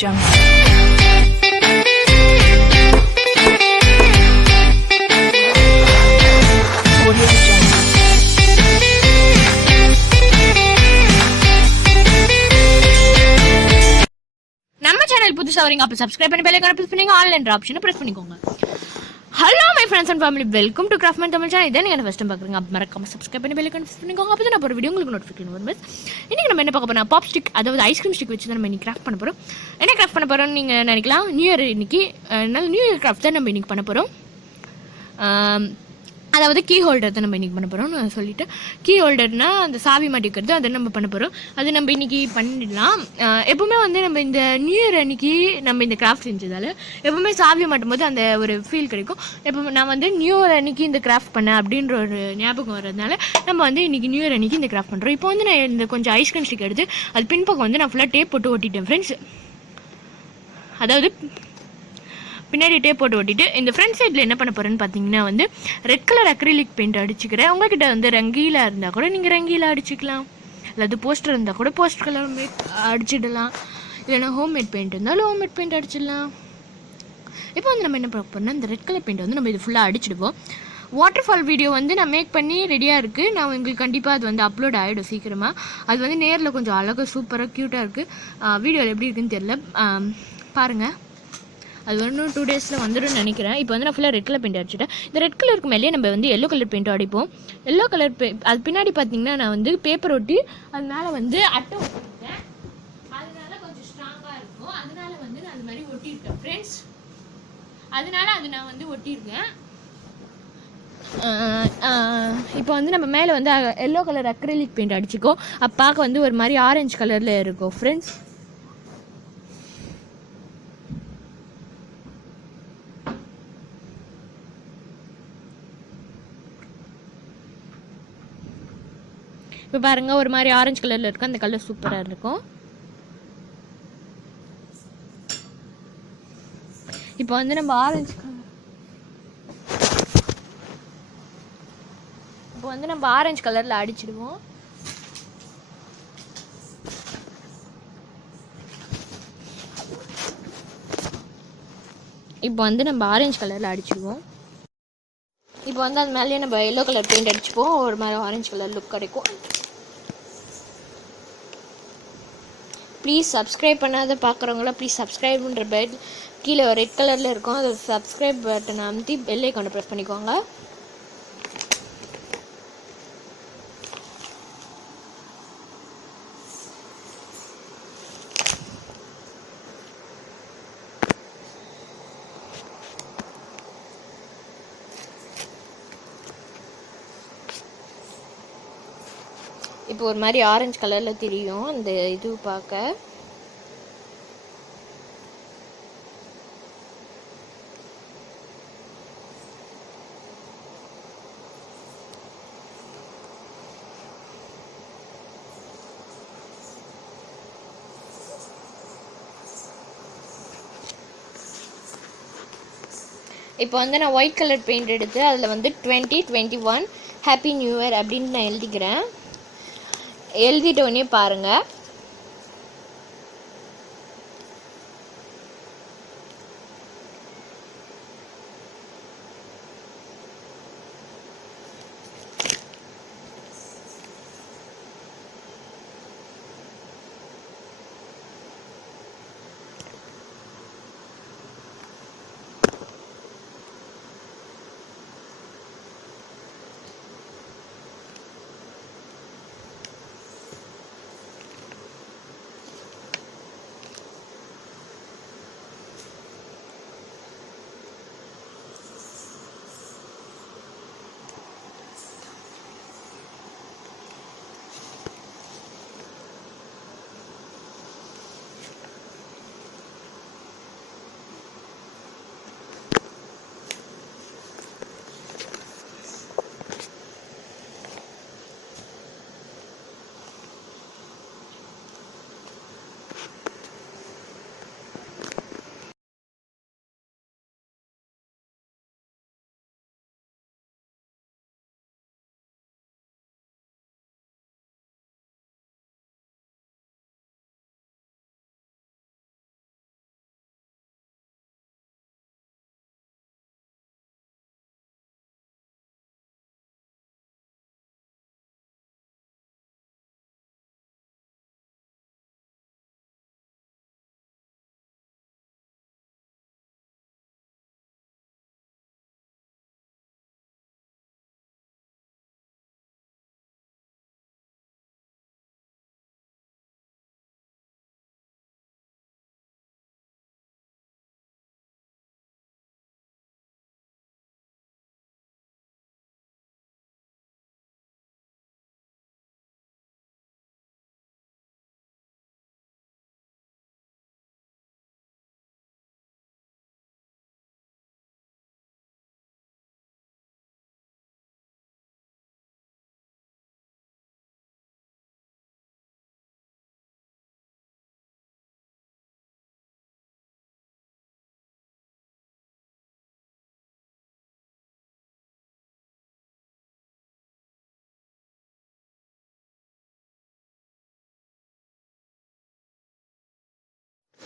Jungle. Audio Jungle. நம்ம channel புதுசா வரீங்க அப்ப சப்ஸ்கிரைப் பண்ணி பெல் ஐகானை பிரஸ் பண்ணீங்க ஆன்லைன் ஆப்ஷனை பிரஸ் பண்ணிக்கோங்க. Hello my friends and family, welcome to craftsman Tamil channel. இதை நீங்கள் ஃபஸ்ட் பார்க்குறீங்க அப்போ மறக்காம சப்ஸ்கிரைப் பண்ணி பெல் ஐகானை பிரஸ் பண்ணிக்கோங்க. அப்போ தான் ஒரு வீடியோ உங்களுக்கு நோட்டிஃபிகேஷன் வரும். இன்றைக்கி நம்ம என்ன பார்க்க போறோம், பாப் ஸ்டிக், அதாவது ஐஸ்கிரீம் ஸ்டிக் வச்சு தான் நம்ம இன்னைக்கு கிராஃப்ட் பண்ண போகிறோம். என்ன கிராஃப்ட் பண்ண போகிறோம்னு நீங்கள் நினைக்கலாம், நியூ இயர் இன்னைக்கு, அதனால நியூ இயர் கிராஃப்ட் தான் நம்ம இன்னைக்கு பண்ண போகிறோம். அதாவது கீ ஹோல்டர் தான் நம்ம இன்றைக்கி பண்ண போகிறோம்னு சொல்லிட்டு, கீ ஹோல்டர்னால் அந்த சாவி மாட்டிக்கிறது, அதை நம்ம பண்ண போகிறோம். அது நம்ம இன்றைக்கி பண்ணிடலாம். எப்போவுமே வந்து நம்ம இந்த நியூ இயர் அன்றைக்கி நம்ம இந்த கிராஃப்ட் செஞ்சதால் எப்போவுமே சாவி மாட்டும் போது அந்த ஒரு ஃபீல் கிடைக்கும். எப்போ நான் வந்து நியூ இயர் அன்றைக்கி இந்த கிராஃப்ட் பண்ணேன் அப்படின்ற ஒரு ஞாபகம் வர்றதுனால நம்ம வந்து இன்றைக்கி நியூ இயர் அன்றைக்கி இந்த கிராஃப்ட் பண்ணுறோம். இப்போ வந்து நான் இந்த கொஞ்சம் ஐஸ்கிரீம் ஸ்டிக் எடுத்து அது பின்பக்கம் வந்து நான் ஃபுல்லாக டேப் போட்டு ஒட்டிட்டேன் ஃப்ரெண்ட்ஸ். அதாவது பின்னாடி டேப் போட்டு ஒட்டிட்டு இந்த ஃப்ரண்ட் சைடில் என்ன பண்ண போகிறேன்னு பார்த்தீங்கன்னா வந்து ரெட் கலர் அக்ரிலிக் பெயிண்ட் அடிச்சுக்கிறேன். உங்கள்கிட்ட வந்து ரங்கீலா இருந்தால் கூட நீங்கள் ரங்கீலா அடிச்சுக்கலாம், அல்லது போஸ்டர் இருந்தால் கூட போஸ்டர் கலர் அடிச்சிடலாம், இல்லைனா ஹோம்மேட் பெயிண்ட் இருந்தாலும் ஹோம்மேட் பெயிண்ட் அடிச்சிடலாம். இப்போ வந்து நம்ம என்ன பண்ண போகிறோம்னா இந்த ரெட் கலர் பெயிண்ட் வந்து நம்ம இது ஃபுல்லாக அடிச்சிடுவோம். வாட்டர் ஃபால் வீடியோ வந்து நான் மேக் பண்ணி ரெடியாக இருக்குது. நான் உங்களுக்கு கண்டிப்பாக அது வந்து அப்லோட் ஆகிடும் சீக்கிரமாக. அது வந்து நேரில் கொஞ்சம் அழகாக சூப்பராக க்யூட்டாக இருக்குது. வீடியோவில் எப்படி இருக்குன்னு தெரியல, பாருங்கள். அது வந்து 2 டேஸில் வந்துடும் நினைக்கிறேன். இப்போ வந்து நான் ஃபுல்லாக ரெட் கலர் பெயிண்ட் அடிச்சுட்டேன். இந்த ரெட் கலருக்கு மேலேயே நம்ம வந்து எல்லோ கலர் பெயிண்ட் அடிப்போம். எல்லோ கலர் அது பின்னாடி பார்த்தீங்கன்னா நான் வந்து பேப்பர் ஒட்டி அது மேலே வந்து அட்டை ஒட்டிருக்கேன். அதனால கொஞ்சம் ஸ்ட்ராங்காக இருக்கும். அதனால வந்து நான் அது மாதிரி ஒட்டியிருக்கேன் ஃப்ரெண்ட்ஸ். அதனால அது நான் வந்து ஒட்டியிருக்கேன். இப்போ வந்து நம்ம மேலே வந்து எல்லோ கலர் அக்ரிலிக் பெயிண்ட் அடிச்சுக்கோ. பார்க்க வந்து ஒரு மாதிரி ஆரஞ்சு கலரில் இருக்கும் ஃப்ரெண்ட்ஸ். இப்போ பாருங்கள், ஒரு மாதிரி ஆரஞ்சு கலரில் இருக்கும். அந்த கலர் சூப்பராக இருக்கும். இப்போ வந்து நம்ம ஆரஞ்சு கலரில் அடிச்சிடுவோம். இப்போ வந்து நம்ம ஆரஞ்சு கலரில் அடிச்சிடுவோம். இப்போ வந்து அது மேலேயே நம்ம எல்லோ கலர் பெயிண்ட் அடிச்சுப்போம். ஒரு மாதிரி ஆரஞ்சு கலர் லுக் கிடைக்கும். ப்ளீஸ் சப்ஸ்கிரைப் பண்ணாத பார்க்குறவங்கள ப்ளீஸ் சப்ஸ்கிரைப்ன்ற பெல் கீழே ரெட் கலரில் இருக்கும். அது சப்ஸ்கிரைப் பட்டனை அமுத்தி பெல் ஐகானை ப்ரெஸ் பண்ணிக்கோங்க. இப்போ ஒரு மாதிரி ஆரஞ்சு கலரில் தெரியும் அந்த இது பார்க்க. இப்போ வந்து நான் ஒயிட் கலர் பெயிண்ட் எடுத்து அதில் வந்து 2021 ஹாப்பி நியூ இயர் அப்படின்னு நான் எழுதிக்கிறேன். எழுதிட்டோடனே பாருங்கள்,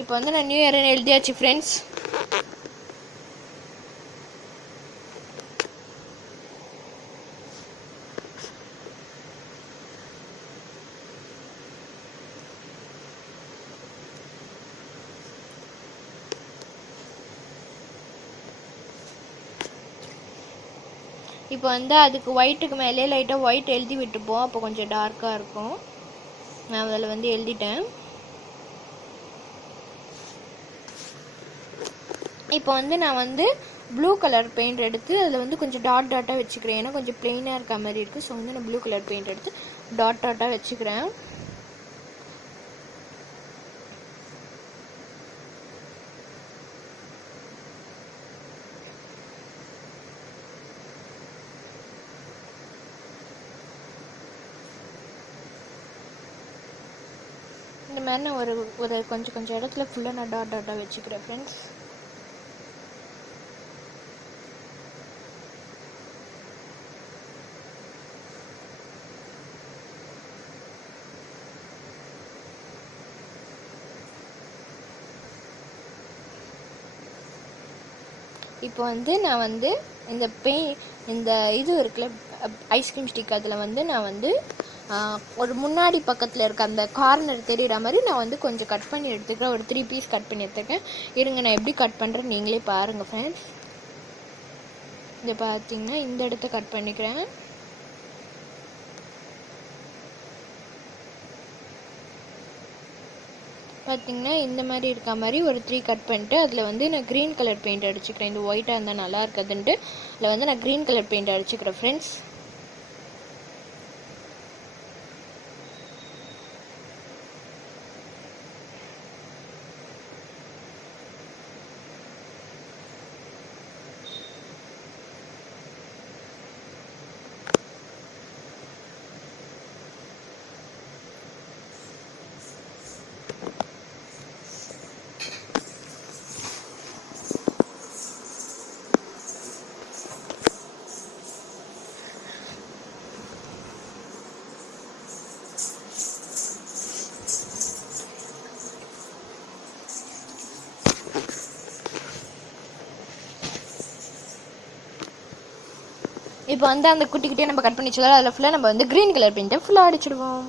இப்போ வந்து நான் நியூ இயர்னு எழுதியாச்சு ஃப்ரெண்ட்ஸ். இப்போ வந்து அதுக்கு ஒயிட்டுக்கு மேலே லைட்டாக ஒயிட் எழுதி விட்டுப்போம், அப்போ கொஞ்சம் டார்க்காக இருக்கும். நான் அதில் வந்து எழுதிட்டேன். இப்போ வந்து நான் வந்து ப்ளூ கலர் பெயிண்ட் எடுத்து அதில் வந்து கொஞ்சம் டாட்டாக வச்சுக்கிறேன். ஏன்னா கொஞ்சம் பிளெயினாக இருக்க மாதிரி இருக்குது. ஸோ வந்து நான் ப்ளூ கலர் பெயிண்ட் எடுத்து டாட்டாக வச்சுக்கிறேன். இந்த மாதிரி நான் ஒரு கொஞ்சம் இடத்துல ஃபுல்லாக நான் டாட்டாக வச்சுக்கிறேன் ஃப்ரெண்ட்ஸ். இப்போ வந்து நான் வந்து இந்த இது இருக்குல்ல ஐஸ்கிரீம் ஸ்டிக், அதில் வந்து நான் வந்து ஒரு முன்னாடி பக்கத்தில் இருக்க அந்த கார்னர் தெரிகிற மாதிரி நான் வந்து கொஞ்சம் கட் பண்ணி எடுத்துக்கிறேன். ஒரு 3 பீஸ் கட் பண்ணி எடுத்துருக்கேன். இருங்க நான் எப்படி கட் பண்ணுறேன்னு நீங்களே பாருங்கள் ஃப்ரெண்ட்ஸ். இதை பார்த்தீங்கன்னா இந்த இடத்த கட் பண்ணிக்கிறேன். பார்த்திங்கன்னா இந்த மாதிரி இருக்க மாதிரி ஒரு 3 கட் பண்ணிட்டு அதில் வந்து நான் க்ரீன் கலர் பெயிண்ட் அடிச்சுக்கிறேன். இந்த ஒயிட்டாக இருந்தால் நல்லா இருக்குதுன்ட்டு அதில் வந்து நான் க்ரீன் கலர் பெயிண்ட் அடிச்சுக்கிறேன் ஃப்ரெண்ட்ஸ். இப்போ வந்து அந்த குட்டிக்கிட்டே நம்ம கட் பண்ணி வச்சதால அதில் ஃபுல்லாக நம்ம வந்து க்ரீன் கலர் பெயிண்ட்டை ஃபுல்லாக அடிச்சிடுவோம்.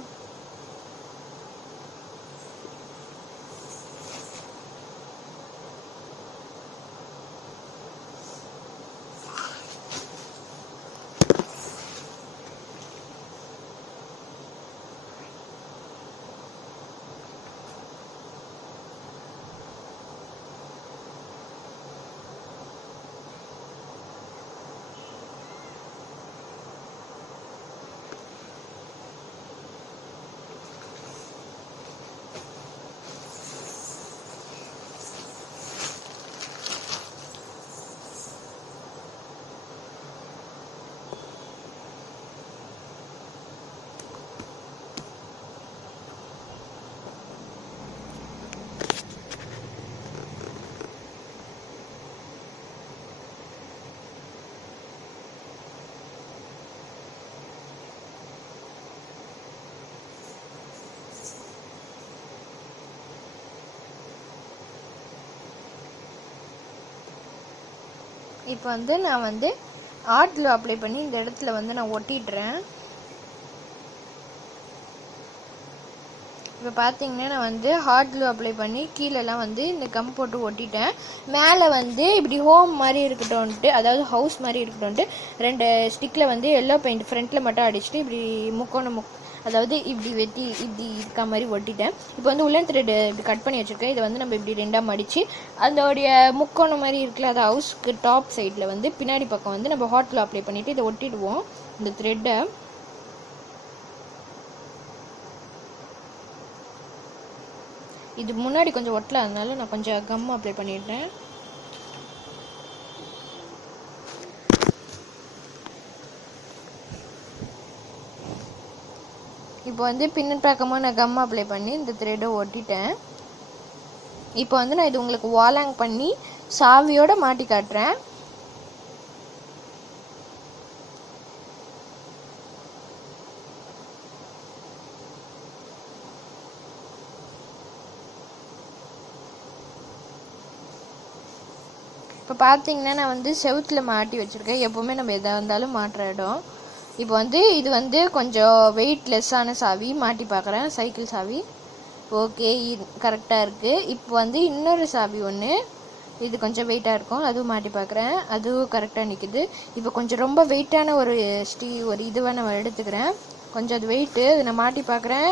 இப்போ வந்து நான் வந்து ஆர்ட் க்ளூ அப்ளை பண்ணி இந்த இடத்துல வந்து நான் ஒட்டிடுறேன். இப்போ பார்த்தீங்கன்னா நான் வந்து ஹாட் க்ளூ அப்ளை பண்ணி கீழெல்லாம் வந்து இந்த கம் போட்டு ஒட்டிட்டேன். மேலே வந்து இப்படி ஹோம் மாதிரி இருக்கட்டும்ன்ட்டு, அதாவது ஹவுஸ் மாதிரி இருக்கட்டும்ன்ட்டு 2 ஸ்டிக்கில் வந்து எல்லோ பெயிண்ட் ஃப்ரண்ட்டில் மட்டும் அடிச்சுட்டு இப்படி அதாவது இப்படி வெட்டி இப்படி இருக்க மாதிரி ஒட்டிட்டேன். இப்போ வந்து உள்ளன் த்ரெட் இப்படி கட் பண்ணி வச்சுருக்கேன். இதை வந்து நம்ம இப்படி 2ஆக மடித்து அதோடைய முக்கோணம் மாதிரி இருக்குல்ல, அது ஹவுஸ்க்கு டாப் சைடில் வந்து பின்னாடி பக்கம் வந்து நம்ம ஹாட் க்ளூ அப்ளை பண்ணிவிட்டு இதை ஒட்டிடுவோம் இந்த த்ரெட்டை. இது முன்னாடி கொஞ்சம் ஒட்டல, அதனால நான் கொஞ்சம் கம் அப்ளை பண்ணிட்டேன். இப்போ வந்து பின்னன் பக்கமாக நான் கம் அப்ளை பண்ணி இந்த த்ரெட்டை ஒட்டிட்டேன். இப்போ வந்து நான் இது உங்களுக்கு வாலாங் பண்ணி சாவியோடு மாட்டி காட்டுறேன். இப்போ பார்த்தீங்கன்னா நான் வந்து செவுத்தில் மாட்டி வச்சுருக்கேன். எப்போவுமே நம்ம எதாக இருந்தாலும் மாட்டுற இடம். இப்போ வந்து இது வந்து கொஞ்சம் வெயிட்லெஸ்ஸான சாவி, மாட்டி பார்க்குறேன். சைக்கிள் சாவி. ஓகே, கரெக்டாக இருக்குது. இப்போ வந்து இன்னொரு சாவி ஒன்று, இது கொஞ்சம் வெயிட்டாக இருக்கும், அதுவும் மாட்டி பார்க்குறேன். அதுவும் கரெக்டாக நிற்குது. இப்போ கொஞ்சம் ரொம்ப வெயிட்டான ஒரு இதுவை நான் எடுத்துக்கிறேன். கொஞ்சம் அது வெயிட்டு, அது நான் மாட்டி பார்க்குறேன்.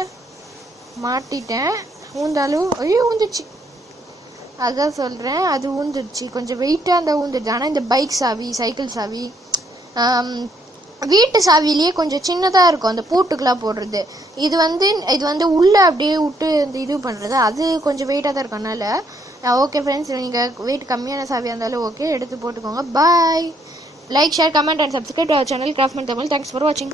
மாட்டிட்டேன். ஊந்தாலும் ஐயோ ஊந்துச்சு, அதான் சொல்கிறேன், அது ஊந்துடுச்சு. கொஞ்சம் வெயிட்டாக இருந்தால் ஊந்துடுச்சு. ஆனால் இந்த பைக் சாவி, சைக்கிள் சாவி, வீட்டு சாவிலேயே கொஞ்சம் சின்னதாக இருக்கும், அந்த பூட்டுக்கெலாம் போடுறது. இது வந்து உள்ளே அப்படியே விட்டு இந்த இது பண்ணுறது, அது கொஞ்சம் வெயிட்டாக தான் இருக்கும். அதனால் ஓகே ஃப்ரெண்ட்ஸ், நீங்கள் வெயிட் கம்மியான சாவியாக இருந்தாலும் ஓகே, எடுத்து போட்டுக்கோங்க. Bye. Like, share, comment and subscribe to our channel Craftman Tamil. Thanks for வாட்சிங்.